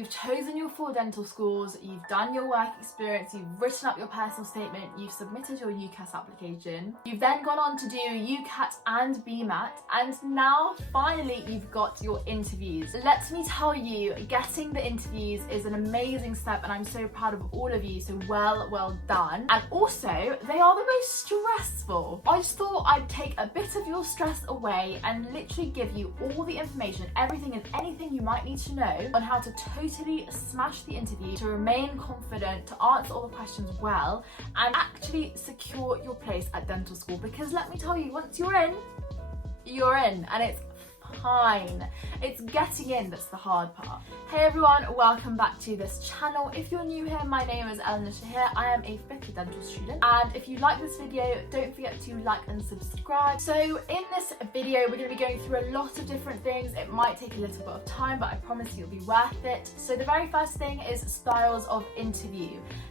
You've chosen your 4 dental schools, you've done your work experience, you've written up your personal statement, you've submitted your UCAS application, you've then gone on to do UCAT and BMAT, and now finally you've got your interviews. Let me tell you, getting the interviews is an amazing step and I'm so proud of all of you, so well done. And also, they are the most stressful. I just thought I'd take a bit of your stress away and literally give you all the information, everything and anything you might need to know on how to totally smash the interview, to remain confident, to answer all the questions well, and actually secure your place at dental school. Because let me tell you, once you're in, and it's fine. It's getting in that's the hard part. Hey everyone, welcome back to this channel. If you're new here, my name is Eleanor Shahir. I am a 5th year dental student, and if you like this video, don't forget to like and subscribe. So in this video, we're going to be going through a lot of different things. It might take a little bit of time, but I promise you'll be worth it. So the very first thing is styles of interview.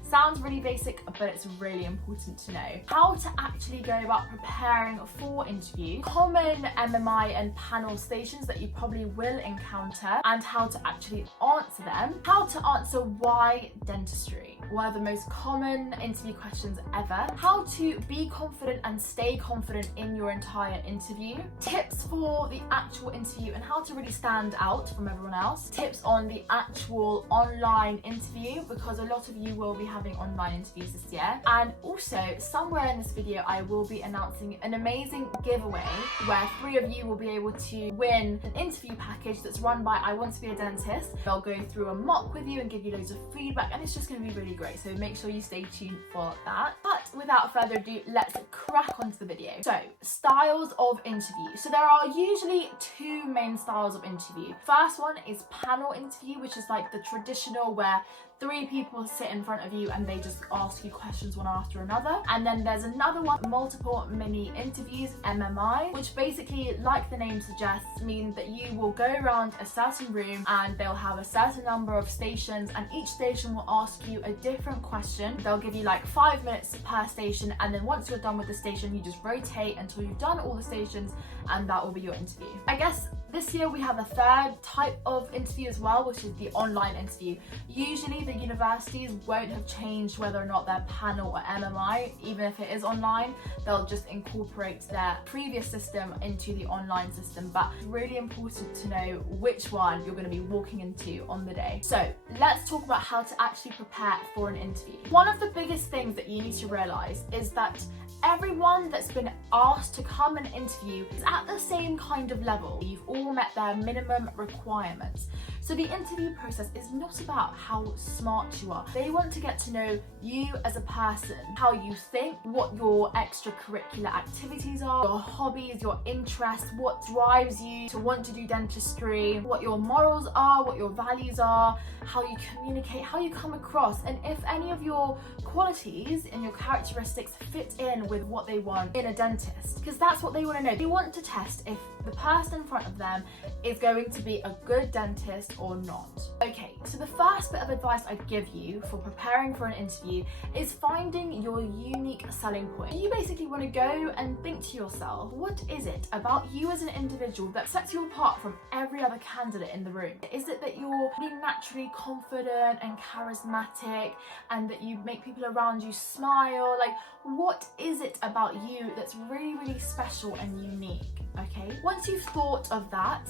Sounds really basic, but it's really important to know. How to actually go about preparing for interview, common MMI and panel stations that you probably will encounter, and how to actually answer them. How to answer why dentistry, one of the most common interview questions ever. How to be confident and stay confident in your entire interview. Tips for the actual interview and how to really stand out from everyone else. Tips on the actual online interview, because a lot of you will be having online interviews this year. And also, somewhere in this video I will be announcing an amazing giveaway where 3 of you will be able to win an interview package that's run by I Want to Be a Dentist. They'll go through a mock with you and give you loads of feedback, and it's just going to be really great, so make sure you stay tuned for that. But without further ado, let's crack onto the video. So, styles of interview. So there are usually 2 main styles of interview. First one is panel interview, which is like the traditional where 3 people sit in front of you and they just ask you questions one after another. And then there's another one, multiple mini interviews, MMI, which basically, like the name suggests, means that you will go around a certain room and they'll have a certain number of stations, and each station will ask you a different question. They'll give you like 5 minutes per station, and then once you're done with the station, you just rotate until you've done all the stations, and that will be your interview. I guess this year we have a 3rd type of interview as well, which is the online interview. Usually the universities won't have changed whether or not they're panel or MMI. Even if it is online, they'll just incorporate their previous system into the online system. But it's really important to know which one you're going to be walking into on the day. So let's talk about how to actually prepare for an interview. One of the biggest things that you need to realize is that everyone that's been asked to come and interview is at the same kind of level. You've all met their minimum requirements. So the interview process is not about how smart you are. They want to get to know you as a person, how you think, what your extracurricular activities are, your hobbies, your interests, what drives you to want to do dentistry, what your morals are, what your values are, how you communicate, how you come across, and if any of your qualities and your characteristics fit in with what they want in a dentist, because that's what they want to know. They want to test if the person in front of them is going to be a good dentist or not. Okay, so the first bit of advice I'd give you for preparing for an interview is finding your unique selling point. You basically want to go and think to yourself, what is it about you as an individual that sets you apart from every other candidate in the room? Is it that you're really naturally confident and charismatic and that you make people around you smile? Like, what is it about you that's really, really special and unique? Okay, once you've thought of that,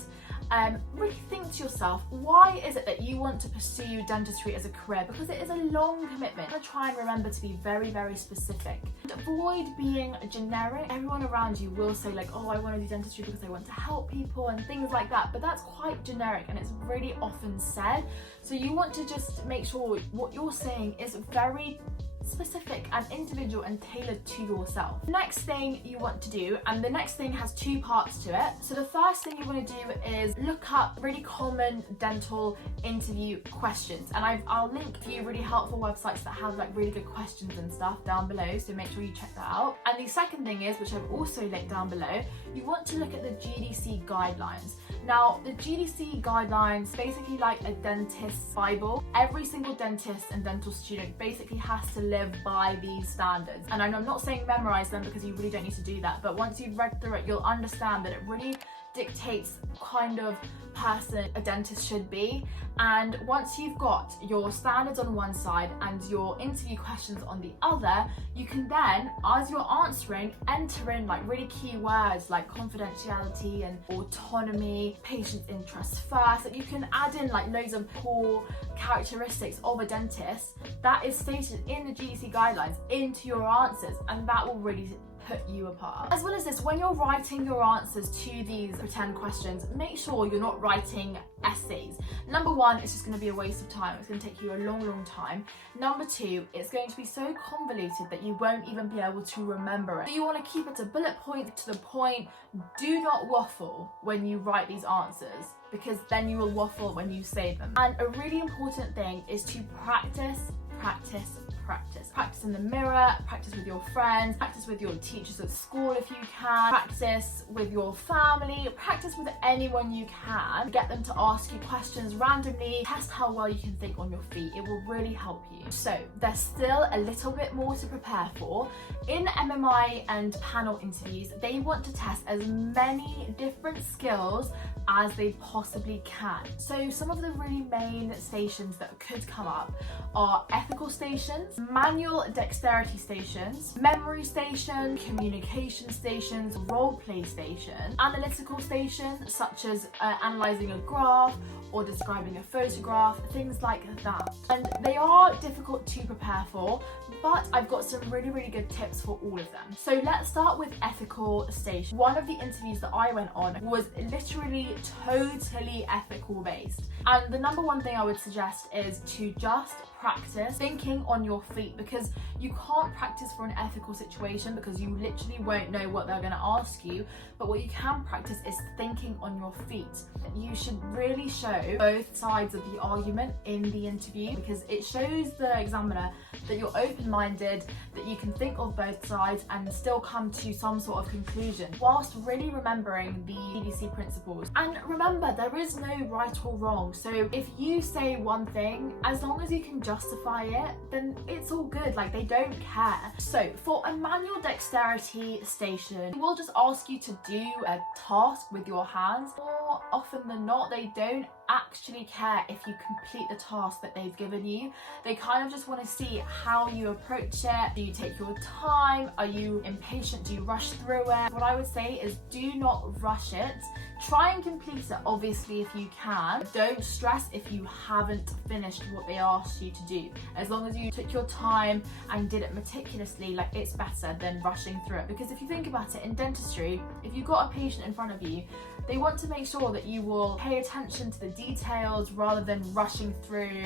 really think to yourself, why is it that you want to pursue dentistry as a career? Because it is a long commitment. I'm try and remember to be very, very specific. And avoid being generic. Everyone around you will say like, oh, I want to do dentistry because I want to help people and things like that, but that's quite generic and it's really often said. So you want to just make sure what you're saying is very specific and individual and tailored to yourself. Next thing you want to do, and the next thing has 2 parts to it. So the first thing you want to do is look up really common dental interview questions, and I'll link a few really helpful websites that have like really good questions and stuff down below, so make sure you check that out. And the second thing is, which I've also linked down below, you want to look at the GDC guidelines. Now, the GDC guidelines basically like a dentist's Bible. Every single dentist and dental student basically has to live by these standards. And I'm not saying memorize them because you really don't need to do that, but once you've read through it, you'll understand that it really dictates kind of person a dentist should be. And once you've got your standards on one side and your interview questions on the other, you can then, as you're answering, enter in like really key words like confidentiality and autonomy, patient's interests first. Like you can add in like loads of core characteristics of a dentist that is stated in the GDC guidelines into your answers, and that will really put you apart. As well as this, when you're writing your answers to these pretend questions, make sure you're not writing essays. Number one, it's just going to be a waste of time. It's going to take you a long time. Number two, it's going to be so convoluted that you won't even be able to remember it. So you want to keep it to bullet points, to the point. Do not waffle when you write these answers, because then you will waffle when you say them. And a really important thing is to practice. Practice in the mirror, practice with your friends, practice with your teachers at school if you can, practice with your family, practice with anyone you can. Get them to ask you questions randomly, test how well you can think on your feet. It will really help you. So there's still a little bit more to prepare for. In MMI and panel interviews, they want to test as many different skills as they possibly can. So some of the really main stations that could come up are ethical stations, manual dexterity stations, memory station, communication stations, role play station, analytical stations such as analysing a graph or describing a photograph, things like that. And they are difficult to prepare for, but I've got some really good tips for all of them. So let's start with ethical station. One of the interviews that I went on was literally totally ethical based. And the number one thing I would suggest is to just practice thinking on your feet, because you can't practice for an ethical situation because you literally won't know what they're going to ask you. But what you can practice is thinking on your feet. You should really show both sides of the argument in the interview, because it shows the examiner that you're open-minded, that you can think of both sides and still come to some sort of conclusion, whilst really remembering the GDC principles. And remember, there is no right or wrong. So if you say one thing, as long as you can justify it, then it's all good. Like, they don't care. So for a manual dexterity station, they will just ask you to do a task with your hands. More often than not, they don't actually care if you complete the task that they've given you. They kind of just want to see how you approach it. Do you take your time? Are you impatient? Do you rush through it? What I would say is do not rush it. Try and complete it, obviously, if you can. Don't stress if you haven't finished what they asked you to do. As long as you took your time and did it meticulously, like, it's better than rushing through it. Because if you think about it, in dentistry, if you've got a patient in front of you, they want to make sure that you will pay attention to the details rather than rushing through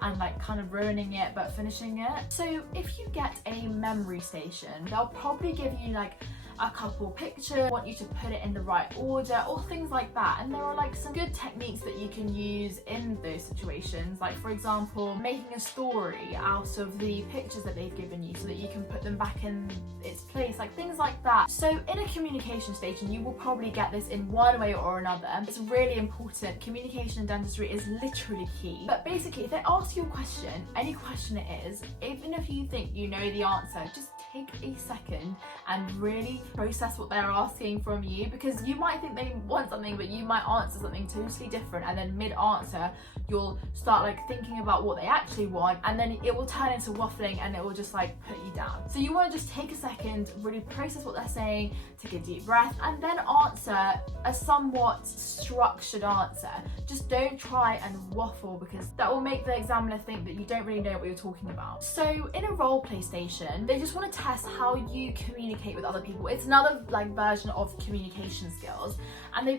and like kind of ruining it but finishing it. So if you get a memory station, they'll probably give you like a couple pictures, want you to put it in the right order or things like that. And there are like some good techniques that you can use in those situations, like for example making a story out of the pictures that they've given you so that you can put them back in its place, like things like that. So in a communication station, you will probably get this in one way or another. It's really important. Communication in dentistry is literally key. But basically, if they ask you a question, any question it is, even if you think you know the answer, just take a second and really process what they're asking from you, because you might think they want something but you might answer something totally different, and then mid-answer you'll start like thinking about what they actually want, and then it will turn into waffling and it will just like put you down. So you want to just take a second, really process what they're saying, take a deep breath, and then answer a somewhat structured answer. Just don't try and waffle, because that will make the examiner think that you don't really know what you're talking about. So in a role play station, they just want to test how you communicate with other people. It's another like version of communication skills, and they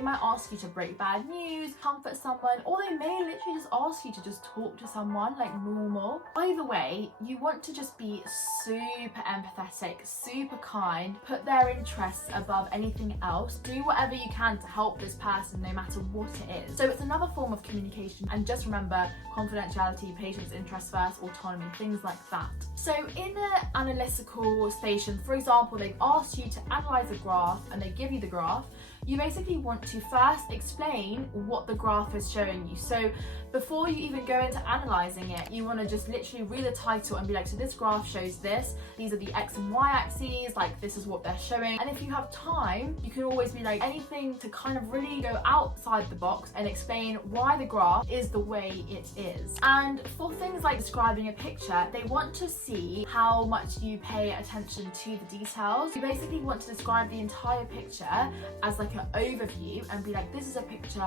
might ask you to break bad news, comfort someone, or they may literally just ask you to just talk to someone like normal. Either way, you want to just be super empathetic, super kind, put their interests above anything else, do whatever you can to help this person no matter what it is. So it's another form of communication, and just remember confidentiality, patient's interest first, autonomy, things like that. So in an analytical station, for example, they've asked you to analyse a graph and they give you the graph. you basically want to first explain what the graph is showing you. So before you even go into analysing it, you want to just literally read the title and be like, so this graph shows this, these are the X and Y axes, like this is what they're showing. And if you have time, you can always be like anything to kind of really go outside the box and explain why the graph is the way it is. And for things like describing a picture, they want to see how much you pay attention to the details. You basically want to describe the entire picture as like an overview and be like, this is a picture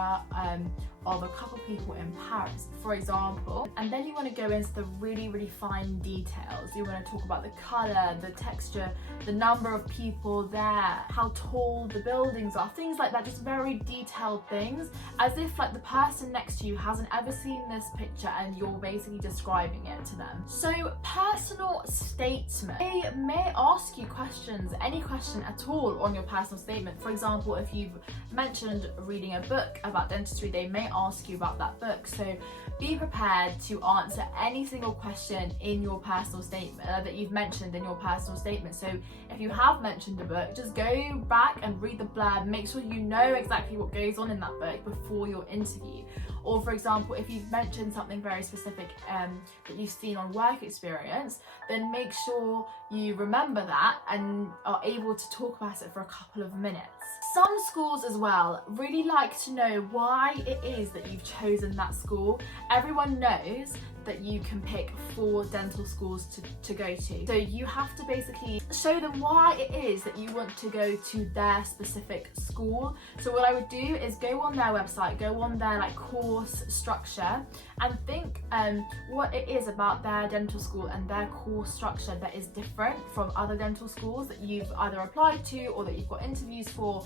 of a couple people in Paris, for example. And then you want to go into the really, really fine details. You want to talk about the colour, the texture, the number of people there, how tall the buildings are, things like that, just very detailed things, as if like the person next to you hasn't ever seen this picture and you're basically describing it to them. So personal statement. They may ask you questions, any question at all on your personal statement. For example, if you've mentioned reading a book about dentistry, they may ask you about that book. So be prepared to answer any single question in your personal statement that you've mentioned in your personal statement. So if you have mentioned a book, just go back and read the blurb, make sure you know exactly what goes on in that book before your interview. Or for example, if you've mentioned something very specific that you've seen on work experience, then make sure you remember that and are able to talk about it for a couple of minutes. Some schools as well really like to know why it is that you've chosen that school. Everyone knows that you can pick 4 dental schools to go to. So you have to basically show them why it is that you want to go to their specific school. So what I would do is go on their website, go on their like course structure and think what it is about their dental school and their course structure that is different from other dental schools that you've either applied to or that you've got interviews for.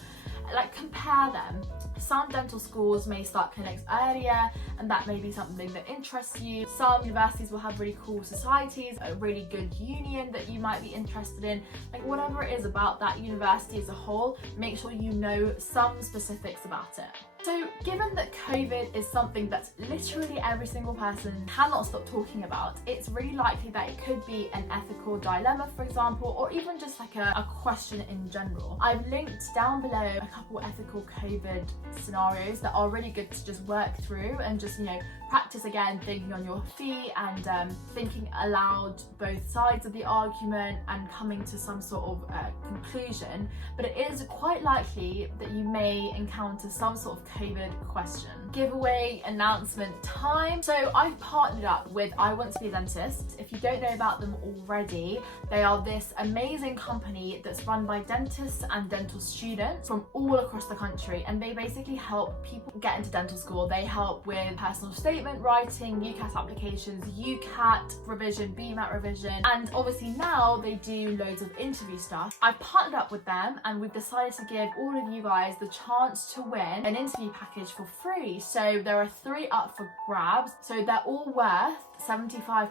Like compare them. Some dental schools may start clinics earlier and that may be something that interests you. Some universities will have really cool societies, a really good union that you might be interested in. Like whatever it is about that university as a whole, make sure you know some specifics about it. So given that COVID is something that literally every single person cannot stop talking about, it's really likely that it could be an ethical dilemma, for example, or even just like a question in general. I've linked down below a couple ethical COVID scenarios that are really good to just work through and just, you know, practice again thinking on your feet and thinking aloud both sides of the argument and coming to some sort of conclusion. But it is quite likely that you may encounter some sort of COVID question. Giveaway announcement time. So I've partnered up with I Want to Be a Dentist. If you don't know about them already, they are this amazing company that's run by dentists and dental students from all across the country, and they basically help people get into dental school. They help with personal statement writing, UCAS applications, UCAT revision, BMAT revision, and obviously now they do loads of interview stuff. I've partnered up with them and we've decided to give all of you guys the chance to win an interview package for free. So there are 3 up for grabs. So they're all worth £75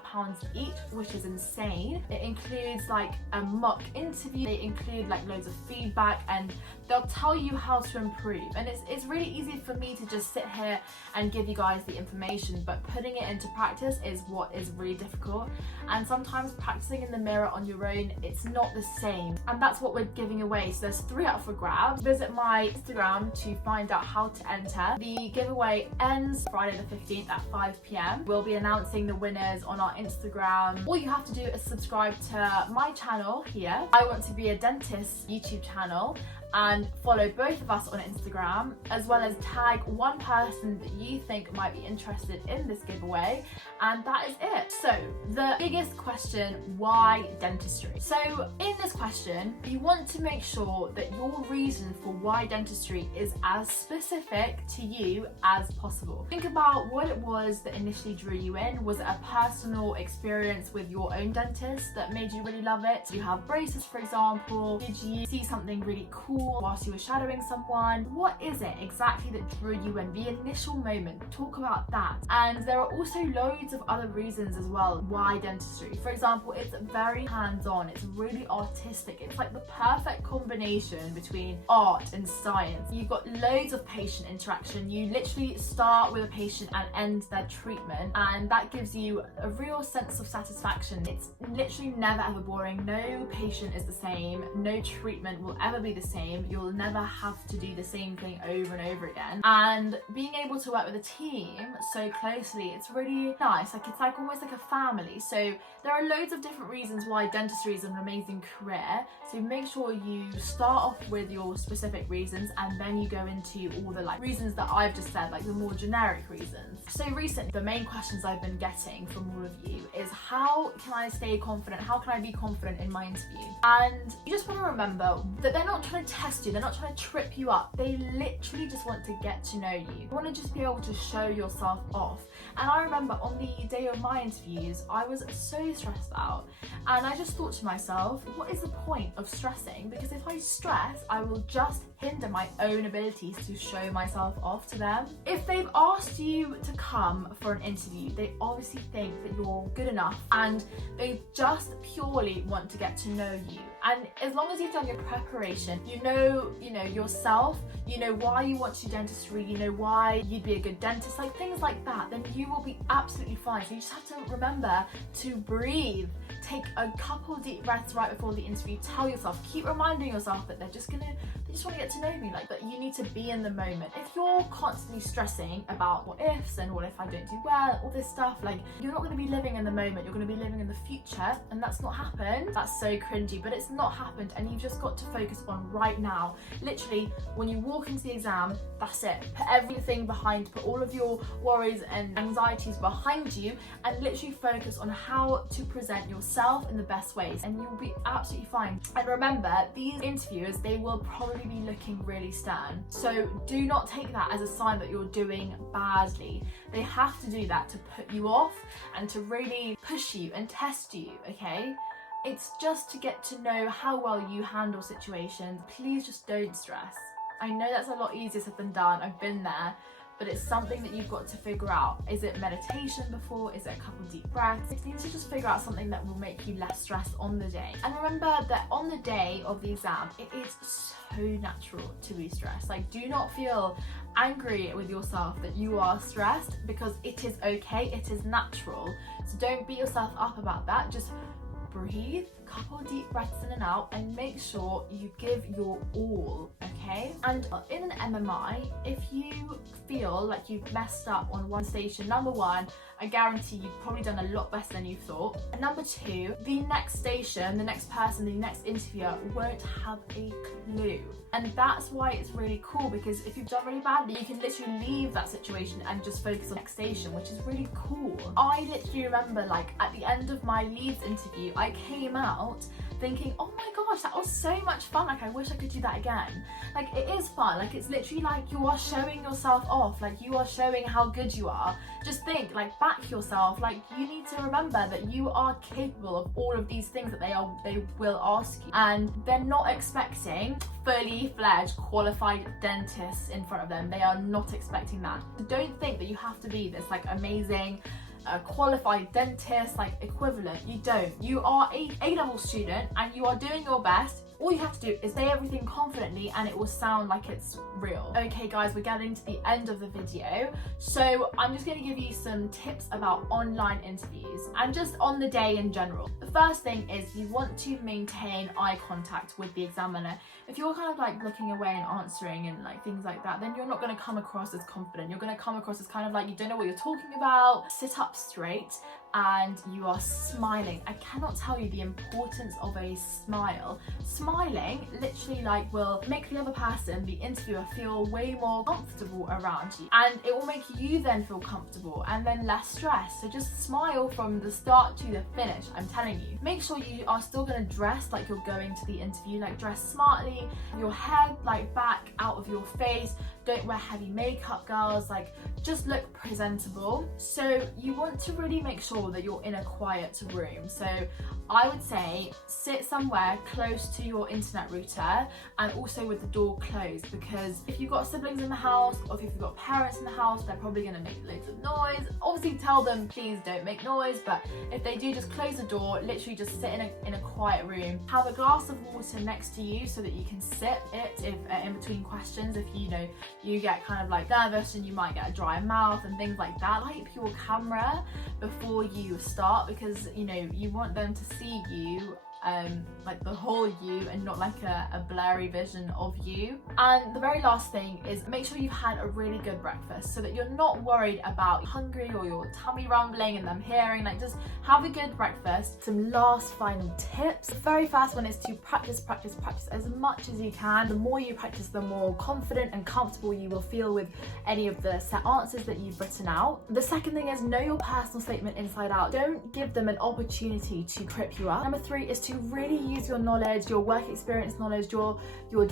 each, which is insane. It includes like a mock interview, they include like loads of feedback, and they'll tell you how to improve. And it's really easy for me to just sit here and give you guys the information, but putting it into practice is what is really difficult. And sometimes practicing in the mirror on your own, it's not the same. And that's what we're giving away. So there's 3 up for grabs. Visit my Instagram to find out how to enter. The giveaway ends Friday the 15th at 5 p.m. We'll be announcing the winners on our Instagram. All you have to do is subscribe to my channel here, I Want to Be a Dentist YouTube channel, and follow both of us on Instagram, as well as tag one person that you think might be interested in this giveaway, and that is it. So the biggest question, why dentistry? So in this question, you want to make sure that your reason for why dentistry is as specific to you as possible. Think about what it was that initially drew you in. Was it a personal experience with your own dentist that made you really love it? Do you have braces, for example? Did you see something really cool whilst you were shadowing someone? What is it exactly that drew you in? The initial moment, talk about that. And there are also loads of other reasons as well why dentistry. For example, it's very hands-on, it's really artistic, it's like the perfect combination between art and science. You've got loads of patient interaction. You literally start with a patient and end their treatment, and that gives you a real sense of satisfaction. It's literally never ever boring. No patient is the same, no treatment will ever be the same. same. You'll never have to do the same thing over and over again. And being able to work with a team so closely, it's really nice. Like, it's like almost like a family. So there are loads of different reasons why dentistry is an amazing career. So make sure you start off with your specific reasons, and then you go into all the like reasons that I've just said, like the more generic reasons. So recently, the main questions I've been getting from all of you is, how can I stay confident? How can I be confident in my interview? And you just want to remember that they're not trying to test you, they're not trying to trip you up. They literally just want to get to know you. You want to just be able to show yourself off. And I remember on the day of my interviews, I was so stressed out, and I just thought to myself, what is the point of stressing? Because if I stress, I will just hinder my own abilities to show myself off to them. If they've asked you to come for an interview, they obviously think that you're good enough, and they just purely want to get to know you. And as long as you've done your preparation, you know yourself, you know why you want to do dentistry, you know why you'd be a good dentist, like things like that, then you will be absolutely fine. So you just have to remember to breathe. Take a couple deep breaths right before the interview. Tell yourself, keep reminding yourself that they just want to get to know me, like that you need to be in the moment. If you're constantly stressing about what ifs and what if I don't do well, all this stuff, like you're not going to be living in the moment, you're going to be living in the future, and that's not happened. That's so cringy, but it's not happened, and you've just got to focus on right now. Literally, when you walk into the exam, that's it. Put everything behind, put all of your worries and anxieties behind you, and literally focus on how to present yourself in the best ways, and you'll be absolutely fine. And remember, these interviewers, they will probably be looking really stern, so do not take that as a sign that you're doing badly. They have to do that to put you off and to really push you and test you, okay? It's just to get to know how well you handle situations. Please just don't stress. I know that's a lot easier said than done, I've been there, but it's something that you've got to figure out. Is it meditation before? Is it a couple deep breaths? You need to just figure out something that will make you less stressed on the day. And remember that on the day of the exam, it is so natural to be stressed. Like, do not feel angry with yourself that you are stressed, because it is okay, it is natural. So don't beat yourself up about that. Just breathe, couple deep breaths in and out, and make sure you give your all, okay? And in an MMI, if you feel like you've messed up on one station, number one, I guarantee you've probably done a lot better than you thought. And number two, the next station, the next person, the next interviewer won't have a clue. And that's why it's really cool, because if you've done really badly, you can literally leave that situation and just focus on the next station, which is really cool. I literally remember, like, at the end of my leads interview, I came out thinking, oh my gosh, that was so much fun, like I wish I could do that again. Like, it is fun, like it's literally like you are showing yourself off, like you are showing how good you are. Just think, like, back yourself, like you need to remember that you are capable of all of these things that they will ask you, and they're not expecting fully fledged qualified dentists in front of them. They are not expecting that. So don't think that you have to be this like amazing qualified dentist like equivalent. You don't. You are a A-level student and you are doing your best. All you have to do is say everything confidently and it will sound like it's real. Okay guys, we're getting to the end of the video. So I'm just going to give you some tips about online interviews and just on the day in general. The first thing is you want to maintain eye contact with the examiner. If you're kind of like looking away and answering and like things like that, then you're not going to come across as confident. You're going to come across as kind of like you don't know what you're talking about. Sit up straight and you are smiling. I cannot tell you the importance of a smile. Smiling literally like will make the other person, the interviewer, feel way more comfortable around you, and it will make you then feel comfortable and then less stressed. So just smile from the start to the finish, I'm telling you. Make sure you are still going to dress like you're going to the interview, like dress smartly, your head like back out of your face. Don't wear heavy makeup, girls, like just look presentable. So you want to really make sure that you're in a quiet room. So I would say sit somewhere close to your internet router and also with the door closed, because if you've got siblings in the house or if you've got parents in the house, they're probably going to make loads of noise. Obviously tell them please don't make noise, but if they do, just close the door, literally just sit in a quiet room. Have a glass of water next to you so that you can sip it if in between questions, if you get kind of like nervous and you might get a dry mouth and things like that. Wipe your camera before you start, because you want them to see you like the whole you and not like a blurry vision of you. And the very last thing is make sure you've had a really good breakfast so that you're not worried about hungry or your tummy rumbling and them hearing. Like, just have a good breakfast. Some last final tips. The very first one is to practice as much as you can. The more you practice, the more confident and comfortable you will feel with any of the set answers that you've written out. The second thing is know your personal statement inside out. Don't give them an opportunity to trip you up. Number 3 is to really use your knowledge, your work experience knowledge, your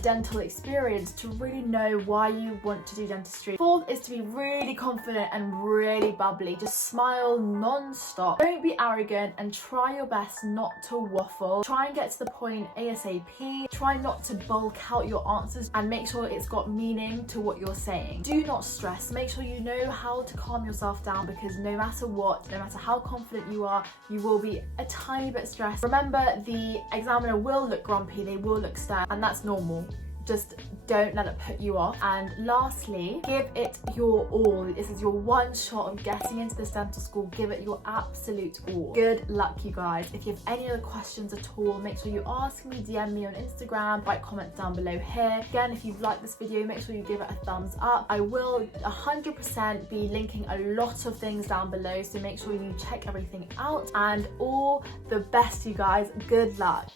dental experience to really know why you want to do dentistry. 4th is to be really confident and really bubbly. Just smile non-stop. Don't be arrogant and try your best not to waffle. Try and get to the point ASAP. Try not to bulk out your answers and make sure it's got meaning to what you're saying. Do not stress. Make sure you know how to calm yourself down, because no matter what, no matter how confident you are, you will be a tiny bit stressed. Remember, the examiner will look grumpy, they will look stern, and that's normal. Just don't let it put you off. And lastly, give it your all. This is your one shot of getting into this dental school. Give it your absolute all. Good luck, you guys. If you have any other questions at all, make sure you ask me, DM me on Instagram, write comments down below here. Again, if you've liked this video, make sure you give it a thumbs up. I will 100% be linking a lot of things down below, so make sure you check everything out. And all the best, you guys. Good luck.